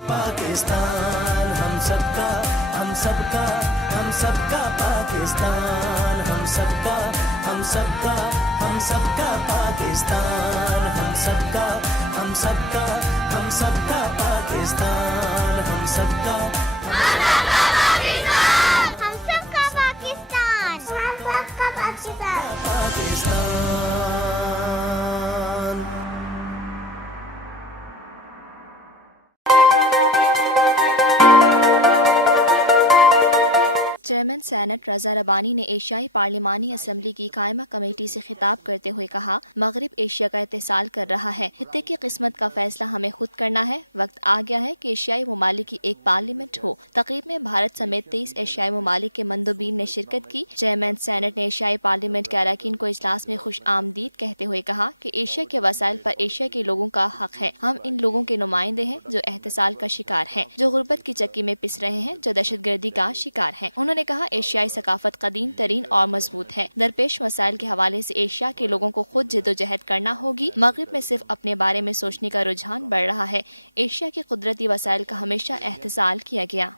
पाकिस्तान हम सबका, हम सबका, हम सबका पाकिस्तान, हम सबका, हम सबका, हम सबका पाकिस्तान, हम सबका, हम सबका, हम सबका पाकिस्तान, हम सबका, हम सबका पाकिस्तान, हम सबका पाकिस्तान। पाकिस्तान। चेयरमैन सेनेट रज़ा रबानी ने एशियाई पार्लिमानी असम्बली की कायमा कमेटी से खिताब करते हुए कहा, मगरिब एशिया का इत्तेसाल कर रहा है। खित्ते की किस्मत का फैसला हमें खुद करना है। वक्त आ गया है कि एशियाई ममालिक की एक पार्लियामेंट हो। तकरीब में भारत समेत 23 एशियाई ममालिक के मंदोबीन ने शिरकत की। चेयरमैन सेनेट ने एशियाई पार्लियामेंट के अरकान को इजलास में खुश आमदीद कहते हुए कहा कि एशिया के वसाइल पर एशिया के लोगों का हक है। हम इन लोगों के नुमाइंदे हैं जो एहतसाल का शिकार हैं, जो गुर्बत की चक्की में पिस रहे हैं, जो दहशतगर्दी का शिकार हैं। उन्होंने कहा, एशियाई सकाफत कदीम तरीन और मजबूत है। दरपेश मसाइल के हवाले से एशिया के लोगों को खुद जिद्दोजहद करना होगी। मगरिब में सिर्फ अपने बारे में सोचने का रुझान बढ़ रहा है। एशिया के कुदरती वसाइल का हमेशा एहतसाल किया गया।